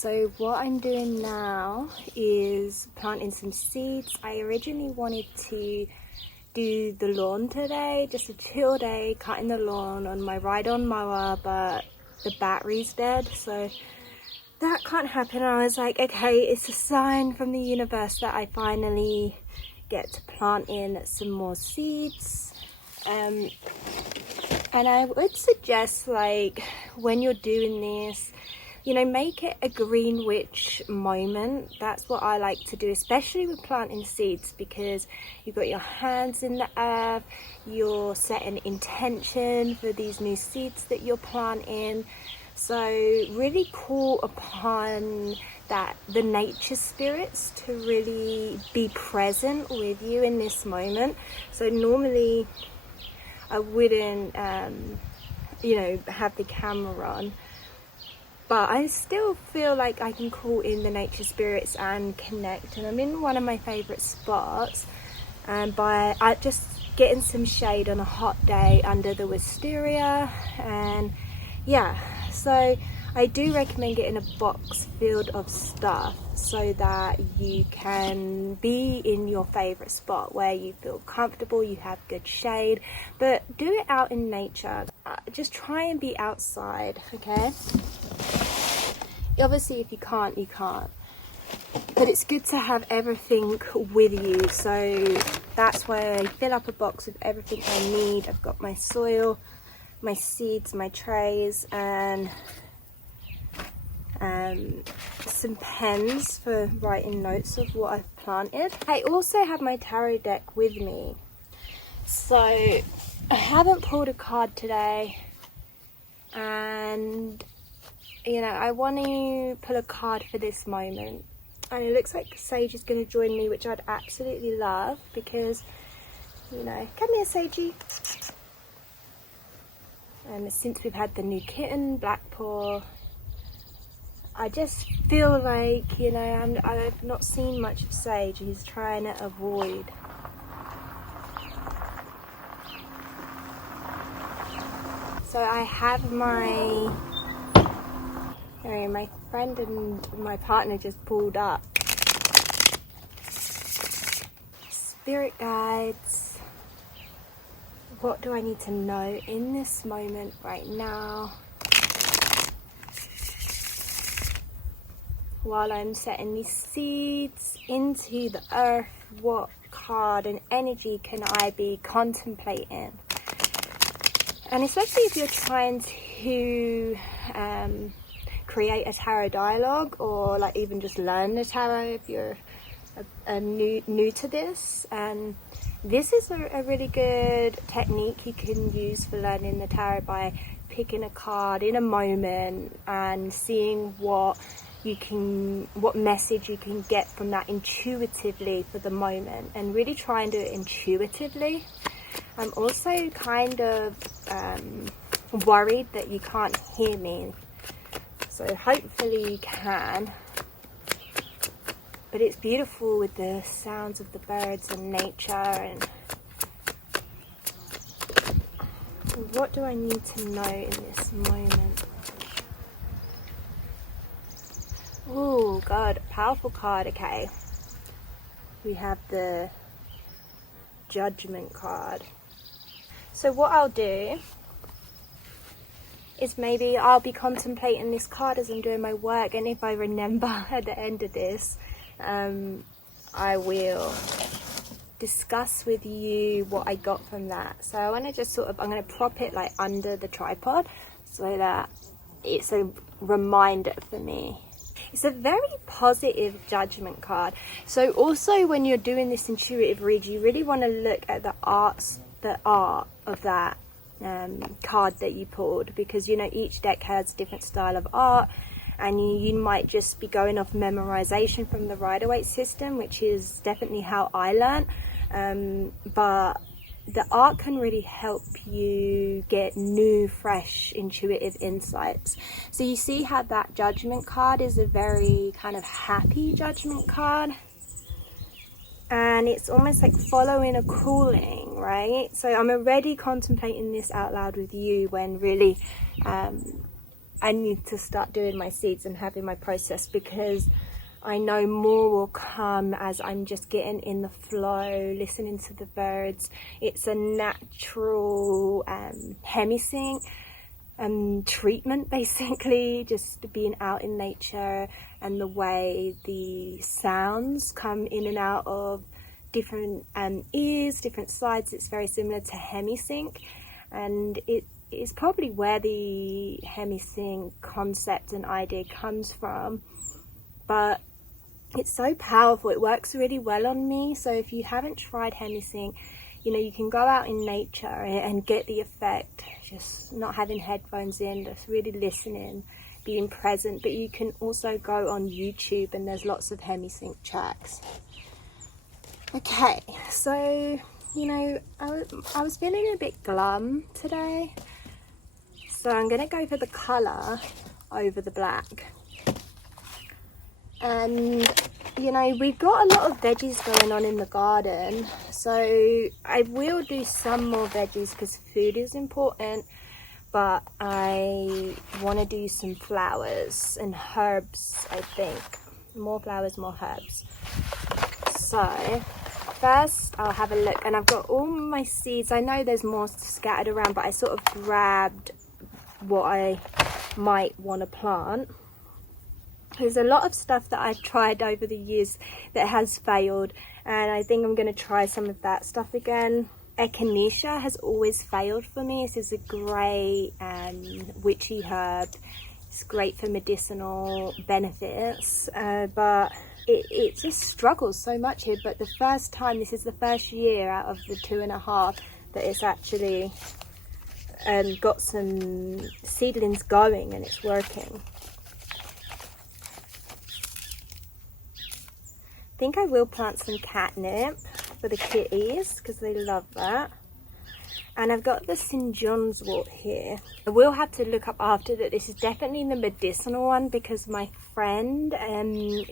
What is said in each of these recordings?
So what I'm doing now is planting some seeds. I originally wanted to do the lawn today, just a chill day, cutting the lawn on my ride-on mower, but the battery's dead, so that can't happen. I was like, okay, it's a sign from the universe that I finally get to plant in some more seeds. And I would suggest, like, when you're doing this, you know, make it a green witch moment. That's what I like to do, especially with planting seeds, because you've got your hands in the earth, you're setting intention for these new seeds that you're planting. So really call upon the nature spirits to really be present with you in this moment. So normally I wouldn't, you know, have the camera on, but I still feel like I can call in the nature spirits and connect. And I'm in one of my favorite spots, and by just getting some shade on a hot day under the wisteria. And yeah, so I do recommend getting a box filled of stuff so that you can be in your favorite spot where you feel comfortable, you have good shade, but do it out in nature. Just try and be outside, okay? Obviously, if you can't, you can't. But it's good to have everything with you. So that's why I fill up a box with everything I need. I've got my soil, my seeds, my trays, and some pens for writing notes of what I've planted. I also have my tarot deck with me. So I haven't pulled a card today, and you know, I want to pull a card for this moment. And it looks like Sage is going to join me, which I'd absolutely love, because, you know, come here, Sagey. Since we've had the new kitten, Blackpaw, I just feel like, you know, I've not seen much of Sage. He's trying to avoid. So I have my friend and my partner just pulled up. Spirit guides. What do I need to know in this moment right now? While I'm setting these seeds into the earth, what card and energy can I be contemplating? And especially if you're trying to create a tarot dialogue, or like even just learn the tarot if you're new to this, and this is a really good technique you can use for learning the tarot, by picking a card in a moment and seeing what message you can get from that intuitively for the moment, and really try and do it intuitively. I'm also kind of worried that you can't hear me, so hopefully you can. But it's beautiful with the sounds of the birds and nature. And what do I need to know in this moment? Oh God, powerful card. Okay, we have the Judgment card. So what I'll do is maybe I'll be contemplating this card as I'm doing my work, and if I remember at the end of this, I will discuss with you what I got from that. So I want to just I'm going to prop it like under the tripod so that it's a reminder for me. It's a very positive Judgment card. So also when you're doing this intuitive read, you really want to look at the art of that card that you pulled, because you know each deck has different style of art, and you might just be going off memorization from the Rider-Waite system, which is definitely how I learned, but the art can really help you get new, fresh, intuitive insights. So you see how that Judgment card is a very kind of happy Judgment card, and it's almost like following a calling, right? So I'm already contemplating this out loud with you, when really I need to start doing my seeds and having my process, because I know more will come as I'm just getting in the flow, listening to the birds. It's a natural hemisync treatment, basically, just being out in nature, and the way the sounds come in and out of different ears, different sides. It's very similar to hemisync, and it is probably where the hemisync concept and idea comes from. But it's so powerful, it works really well on me. So if you haven't tried hemisync, you know, you can go out in nature and get the effect, just not having headphones in, just really listening, being present. But you can also go on YouTube and there's lots of hemisync tracks. Okay, so, you know, I was feeling a bit glum today, so I'm going to go for the colour over the black. And, you know, we've got a lot of veggies going on in the garden, so I will do some more veggies because food is important, but I want to do some flowers and herbs, I think. More flowers, more herbs. So first I'll have a look, and I've got all my seeds. I know there's more scattered around, but I sort of grabbed what I might want to plant. There's a lot of stuff that I've tried over the years that has failed, and I think I'm going to try some of that stuff again. Echinacea has always failed for me. This is a great witchy herb. It's great for medicinal benefits, but it just struggles so much here. But the first time, this is the first year out of the 2.5 that it's actually got some seedlings going and it's working. I think I will plant some catnip for the kitties because they love that. And I've got the St. John's wort here. I will have to look up after that this is definitely the medicinal one, because my friend,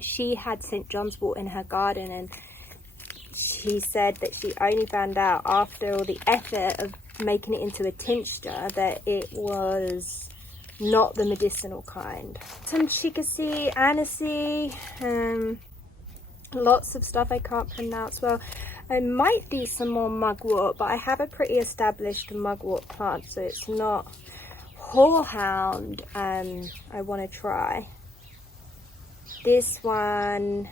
she had St. John's wort in her garden, and she said that she only found out after all the effort of making it into a tincture that it was not the medicinal kind. Some chickasee, anisey, lots of stuff I can't pronounce well. I might do some more mugwort, but I have a pretty established mugwort plant, so it's not horehound. I want to try. This one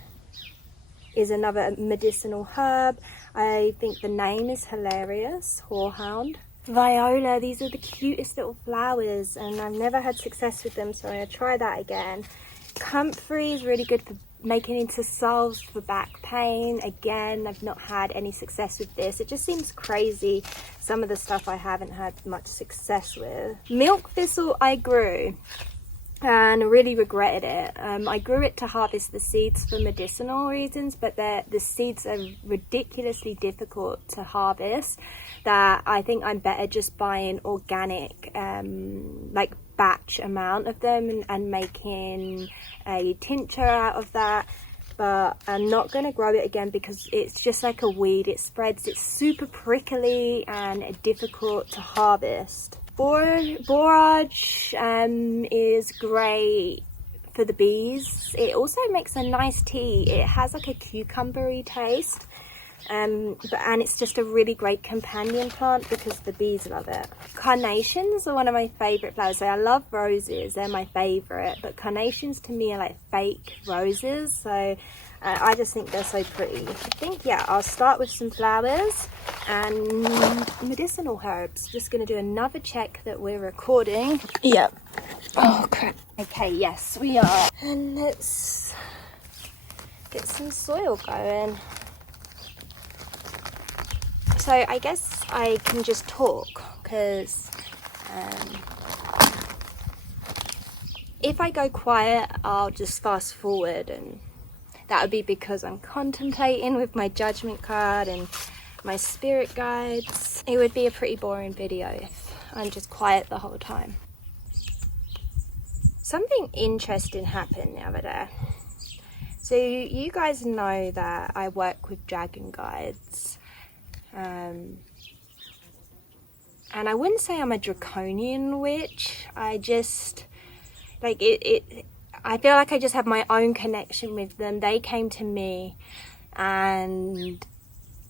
is another medicinal herb. I think the name is hilarious, horehound. Viola, these are the cutest little flowers, and I've never had success with them, so I'm going to try that again. Comfrey is really good for making into salves for back pain. Again, I've not had any success with this. It just seems crazy, some of the stuff I haven't had much success with. Milk thistle I grew and really regretted it. I grew it to harvest the seeds for medicinal reasons, but the seeds are ridiculously difficult to harvest, that I think I'm better just buying organic, like batch amount of them and making a tincture out of that. But I'm not going to grow it again because it's just like a weed. It spreads, it's super prickly and difficult to harvest. Borage is great for the bees. It also makes a nice tea. It has like a cucumbery taste, and it's just a really great companion plant because the bees love it. Carnations are one of my favorite flowers. So I love roses, they're my favorite, but carnations to me are like fake roses, so I just think they're so pretty. I think, yeah, I'll start with some flowers and medicinal herbs. Just going to do another check that we're recording. Yep. Oh crap. Okay, yes we are. And let's get some soil going. So I guess I can just talk, because if I go quiet, I'll just fast forward, and that would be because I'm contemplating with my judgment card and my spirit guides. It would be a pretty boring video if I'm just quiet the whole time. Something interesting happened the other day. So you guys know that I work with dragon guides. And I wouldn't say I'm a draconian witch. I just like I feel like I just have my own connection with them. They came to me, and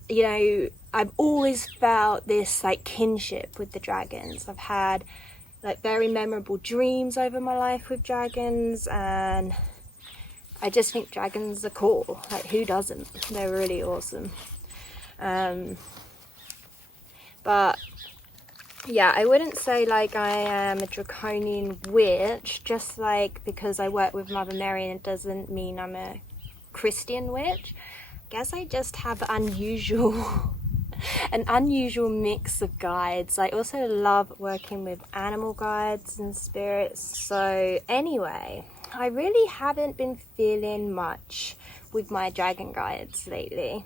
you know, I've always felt this like kinship with the dragons. I've had like very memorable dreams over my life with dragons, and I just think dragons are cool. Like, who doesn't? They're really awesome. But yeah, I wouldn't say like I am a draconian witch. Just like because I work with Mother Mary, and it doesn't mean I'm a Christian witch. I guess I just have an unusual mix of guides. I also love working with animal guides and spirits. So anyway, I really haven't been feeling much with my dragon guides lately,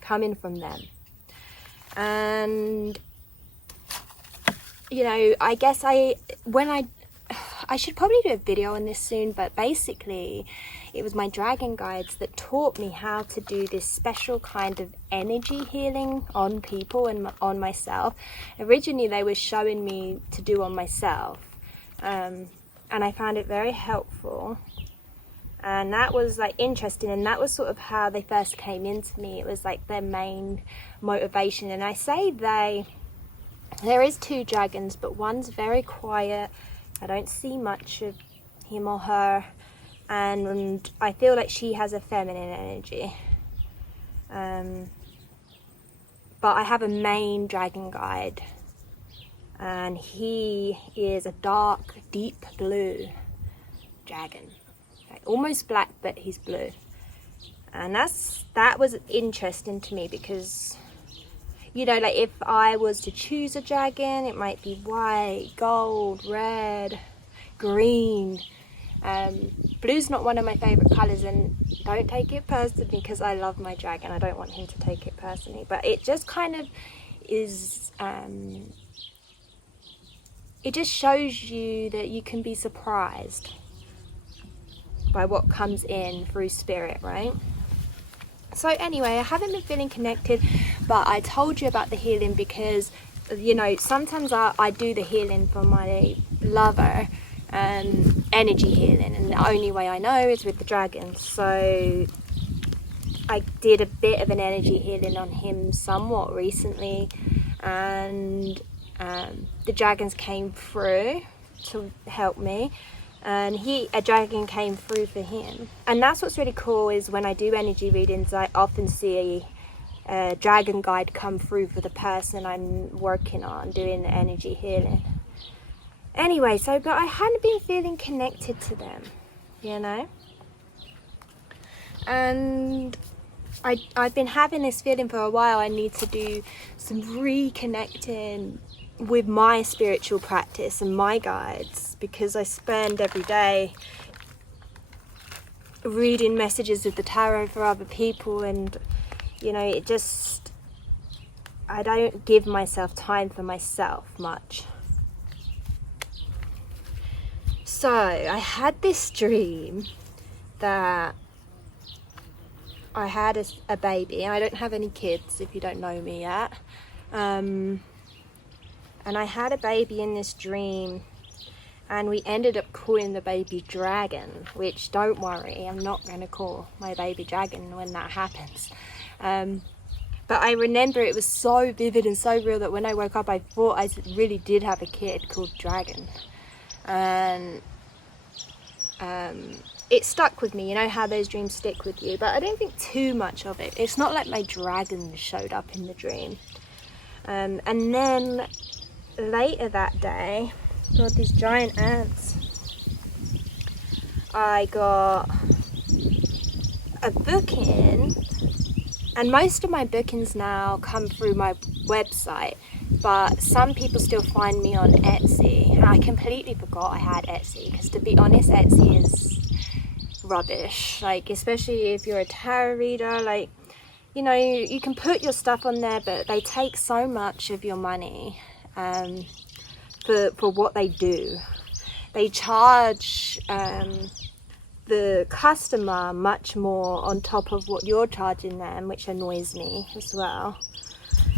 coming from them. And you know, I guess I should probably do a video on this soon, but basically it was my dragon guides that taught me how to do this special kind of energy healing on people and on myself. Originally they were showing me to do on myself, and I found it very helpful, and that was like interesting, and that was sort of how they first came into me. It was like their main motivation. And I say there is 2 dragons, but one's very quiet. I don't see much of him or her, and I feel like she has a feminine energy. But I have a main dragon guide, and he is a dark, deep blue dragon, like almost black, but he's blue. And that was interesting to me because, you know, like if I was to choose a dragon, it might be white, gold, red, green. Blue's not one of my favorite colors, and don't take it personally because I love my dragon. I don't want him to take it personally, but it just kind of is, it just shows you that you can be surprised by what comes in through spirit, right? So anyway, I haven't been feeling connected, but I told you about the healing because, you know, sometimes I do the healing for my lover, energy healing, and the only way I know is with the dragons. So I did a bit of an energy healing on him somewhat recently, and the dragons came through to help me. And a dragon came through for him. And that's what's really cool, is when I do energy readings, I often see a dragon guide come through for the person I'm working on doing the energy healing. Anyway, but I hadn't been feeling connected to them, you know? And I've been having this feeling for a while. I need to do some reconnecting with my spiritual practice and my guides, because I spend every day reading messages of the tarot for other people, and you know, I don't give myself time for myself much. So I had this dream that I had a baby. I don't have any kids, if you don't know me yet. And I had a baby in this dream, and we ended up calling the baby Dragon, which, don't worry, I'm not going to call my baby Dragon when that happens. But I remember it was so vivid and so real that when I woke up, I thought I really did have a kid called Dragon. And it stuck with me. You know how those dreams stick with you, but I don't think too much of it. It's not like my dragon showed up in the dream. And then later that day, got these giant ants. I got a booking, and most of my bookings now come through my website, but some people still find me on Etsy. And I completely forgot I had Etsy, because to be honest, Etsy is rubbish. Like, especially if you're a tarot reader, like, you know, you can put your stuff on there, but they take so much of your money for what they do. They charge the customer much more on top of what you're charging them, which annoys me as well.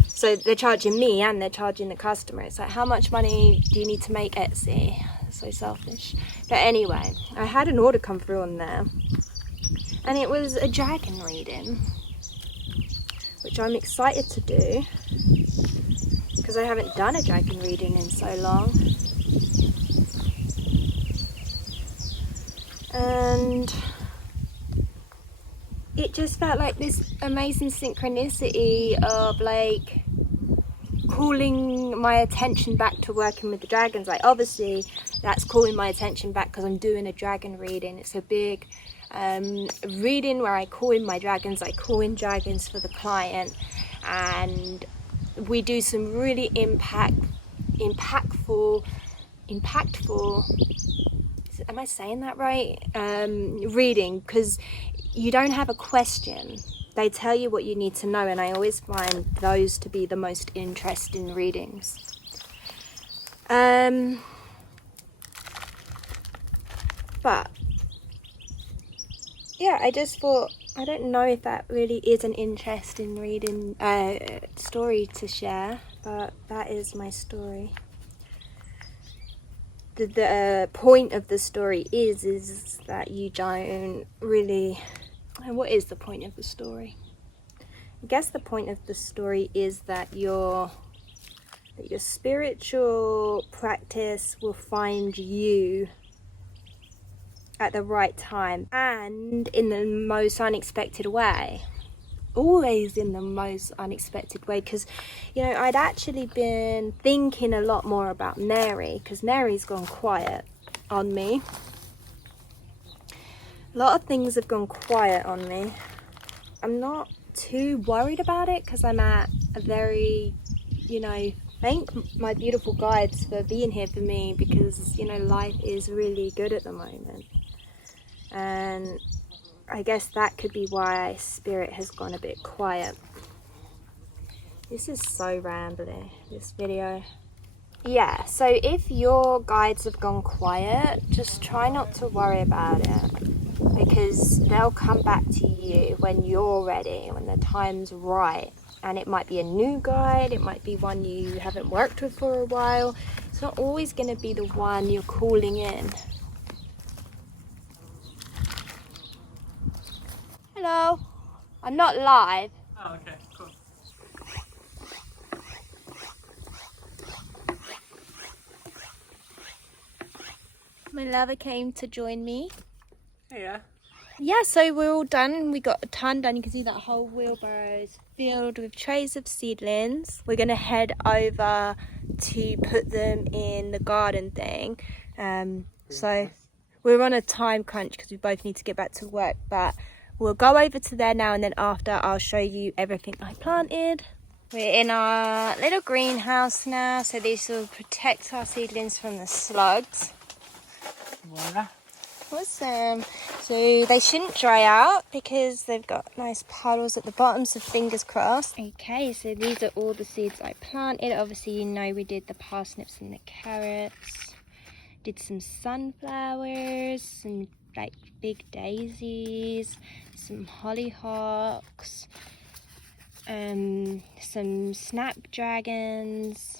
So they're charging me and they're charging the customer. It's like, how much money do you need to make Etsy? so selfish. But anyway, I had an order come through on there, and it was a dragon reading, which I'm excited to do because I haven't done a dragon reading in so long. And it just felt like this amazing synchronicity of like calling my attention back to working with the dragons. Like obviously that's calling my attention back because I'm doing a dragon reading. It's a big reading where I call in my dragons. I call in dragons for the client, and we do some really impactful, am I saying that right? Reading, because you don't have a question. They tell you what you need to know, and I always find those to be the most interesting readings. But yeah, I just thought, I don't know if that really is an interesting reading story to share, but that is my story. The point of the story is that you don't really... What is the point of the story? I guess the point of the story is that your spiritual practice will find you at the right time and in the most unexpected way. Always in the most unexpected way, because you know, I'd actually been thinking a lot more about Mary, because Mary's gone quiet on me. A lot of things have gone quiet on me. I'm not too worried about it because I'm at a very, you know, thank my beautiful guides for being here for me, because you know, life is really good at the moment. And I guess that could be why spirit has gone a bit quiet. This is so rambly, this video. Yeah, so if your guides have gone quiet, just try not to worry about it, because they'll come back to you when you're ready, when the time's right. And it might be a new guide, it might be one you haven't worked with for a while. It's not always going to be the one you're calling in. Hello, I'm not live. Oh, okay, cool. My lover came to join me. Yeah. Yeah, so we're all done. We got a ton done. You can see that whole wheelbarrow is filled with trays of seedlings. We're going to head over to put them in the garden thing. So we're on a time crunch because we both need to get back to work, but we'll go over to there now, and then after I'll show you everything I planted. We're in our little greenhouse now, so this will protect our seedlings from the slugs. Voila. Awesome. So they shouldn't dry out because they've got nice puddles at the bottom, so fingers crossed. Okay, so these are all the seeds I planted. Obviously, you know we did the parsnips and the carrots. Did some sunflowers, some like big daisies, some hollyhocks, some snapdragons,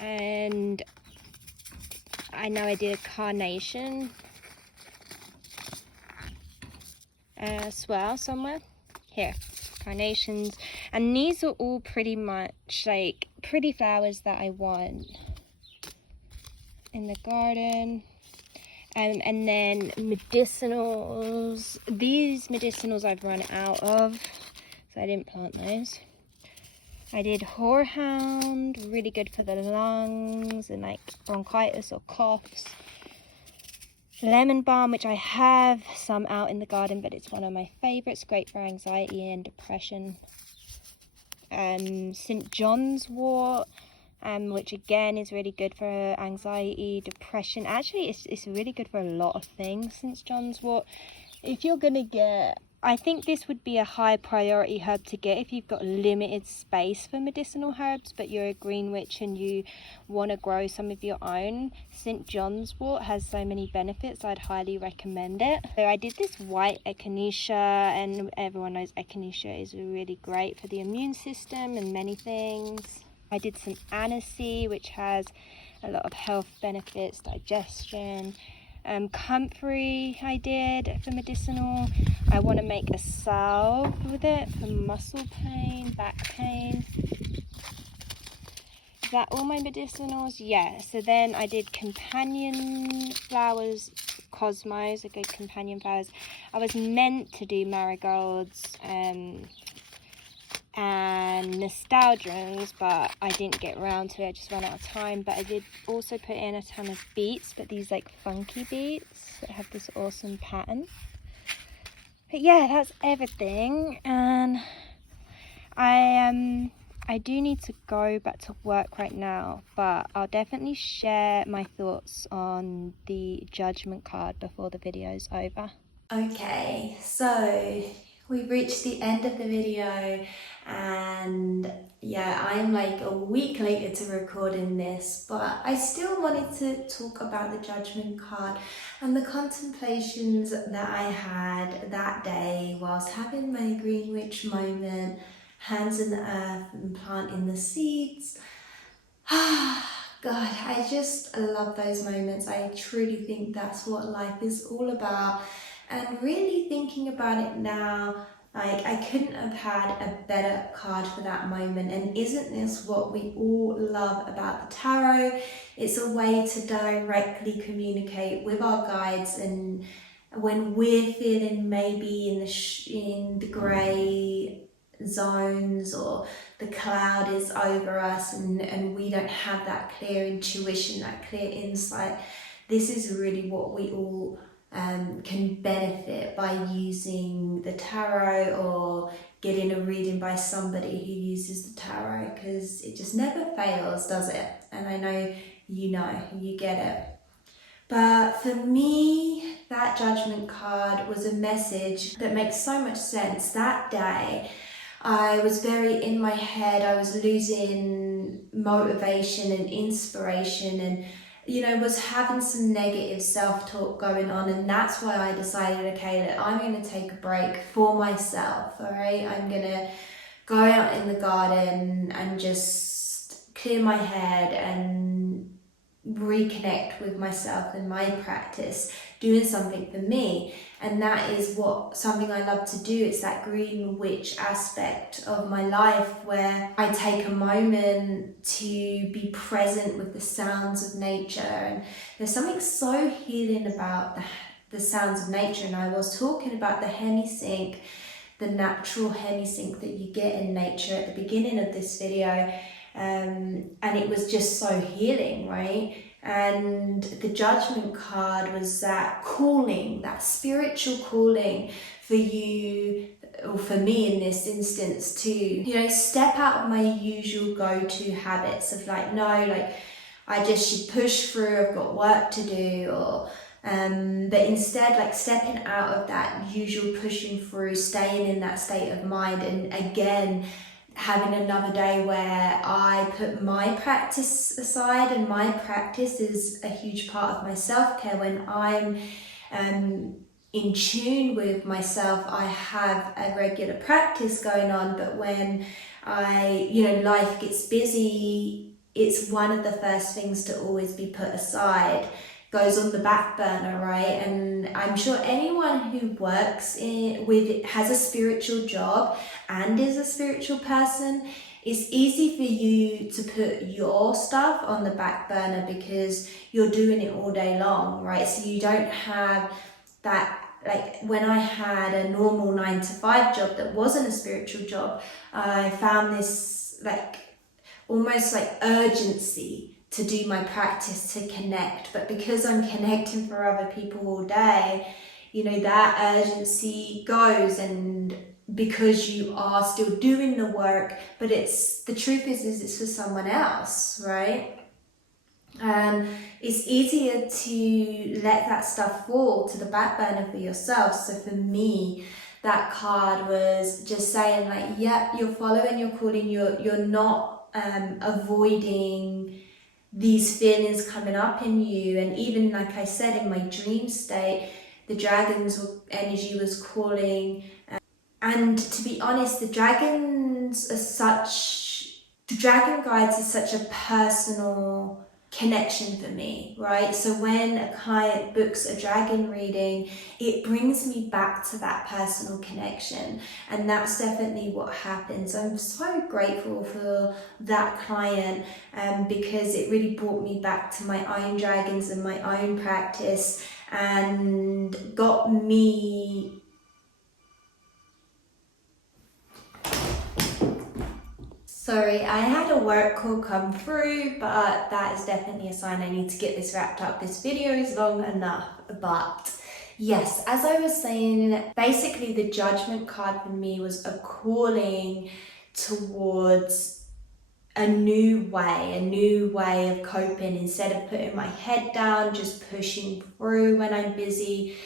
and I know I did a carnation as well somewhere. Here, carnations. And these are all pretty much like pretty flowers that I want in the garden. And then medicinals. These medicinals I've run out of, so I didn't plant those. I did horehound, really good for the lungs and like bronchitis or coughs. Lemon balm, which I have some out in the garden, but it's one of my favorites, great for anxiety and depression. St. John's wort, which again is really good for anxiety, depression. Actually, it's really good for a lot of things, St. John's wort. If you're gonna get, I think this would be a high priority herb to get if you've got limited space for medicinal herbs, but you're a green witch and you want to grow some of your own. St. John's wort has so many benefits, I'd highly recommend it. So I did this white echinacea, and everyone knows echinacea is really great for the immune system and many things. I did some aniseed, which has a lot of health benefits, digestion. Comfrey I did for medicinal. I want to make a salve with it for muscle pain, back pain. Is that all my medicinals? Yeah. So then I did companion flowers, cosmos, a good companion flowers. I was meant to do marigolds and nostalgians, but I didn't get around to it. I just ran out of time. But I did also put in a ton of beets, but these like funky beets that have this awesome pattern. But yeah, that's everything. And I do need to go back to work right now, but I'll definitely share my thoughts on the judgment card before the video's over. Okay, so we've reached the end of the video, and yeah, I'm like a week later to recording this, but I still wanted to talk about the judgment card and the contemplations that I had that day whilst having my green witch moment, hands in the earth and planting the seeds. God, I just love those moments. I truly think that's what life is all about. And really thinking about it now, like I couldn't have had a better card for that moment. And isn't this what we all love about the tarot? It's a way to directly communicate with our guides, and when we're feeling maybe in the grey zones, or the cloud is over us and we don't have that clear intuition, that clear insight, this is really what we all can benefit by using the tarot or getting a reading by somebody who uses the tarot, because it just never fails, does it? And I know you get it. But for me, that judgment card was a message that makes so much sense. That day I was very in my head. I was losing motivation and inspiration, and was having some negative self-talk going on, and that's why I decided, okay, that I'm going to take a break for myself. All right, I'm going to go out in the garden and just clear my head and reconnect with myself and my practice, doing something for me. And that is something I love to do. It's that green witch aspect of my life where I take a moment to be present with the sounds of nature. And there's something so healing about the sounds of nature. And I was talking about the hemisync, the natural hemisync that you get in nature at the beginning of this video. And it was just so healing, right? And the judgment card was that calling, that spiritual calling for you, or for me in this instance, to step out of my usual go-to habits of I just should push through, I've got work to do, or but instead stepping out of that usual pushing through, staying in that state of mind, and again having another day where I put my practice aside. And my practice is a huge part of my self-care. When I'm in tune with myself, I have a regular practice going on, but when life gets busy, it's one of the first things to always be put aside, goes on the back burner, right? And I'm sure anyone who works has a spiritual job and is a spiritual person, it's easy for you to put your stuff on the back burner because you're doing it all day long, right? So you don't have that, when I had a normal 9-to-5 job that wasn't a spiritual job, I found this almost urgency to do my practice, to connect. But because I'm connecting for other people all day, that urgency goes, and because you are still doing the work, but the truth is it's for someone else, right? And it's easier to let that stuff fall to the back burner for yourself. So for me, that card was just saying yeah, you're following your calling, you're not avoiding these feelings coming up in you. And even like I said, in my dream state, the dragon's energy was calling. And to be honest, the dragon guides are such a personal connection for me, right? So when a client books a dragon reading, it brings me back to that personal connection, and that's definitely what happens. I'm so grateful for that client because it really brought me back to my own dragons and my own practice, and got me Sorry, I had a work call come through, but that is definitely a sign I need to get this wrapped up. This video is long enough, but yes, as I was saying, basically the judgment card for me was a calling towards a new way of coping. Instead of putting my head down, just pushing through when I'm busy,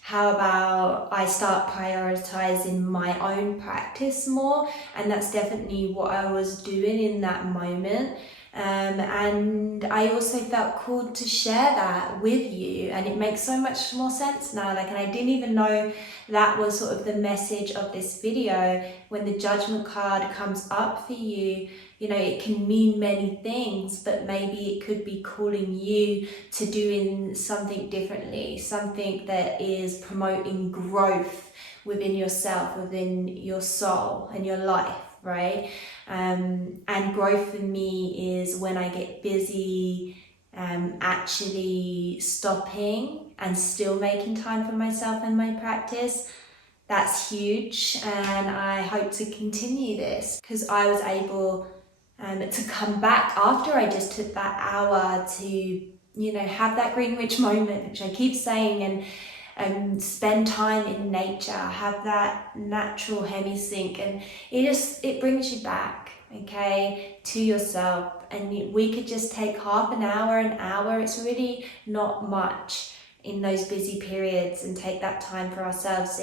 how about I start prioritizing my own practice more? And that's definitely what I was doing in that moment. And I also felt called to share that with you, and it makes so much more sense now. And I didn't even know that was sort of the message of this video. When the judgment card comes up for you, you know, it can mean many things, but maybe it could be calling you to doing something differently, something that is promoting growth within yourself, within your soul and your life, right? And growth for me is when I get busy, actually stopping and still making time for myself and my practice. That's huge, and I hope to continue this because I was able to come back after I just took that hour to, you know, have that Greenwich moment, which I keep saying, and spend time in nature, have that natural hemisync, and it brings you back, okay, to yourself. And we could just take half an hour, it's really not much in those busy periods, and take that time for ourselves.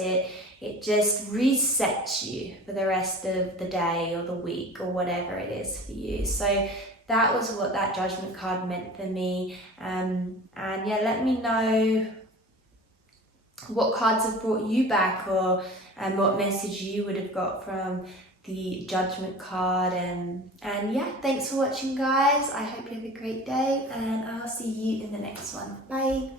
It just resets you for the rest of the day or the week or whatever it is for you. So that was what that judgment card meant for me. And yeah, let me know what cards have brought you back, or what message you would have got from the judgment card. And yeah, thanks for watching, guys. I hope you have a great day, and I'll see you in the next one. Bye.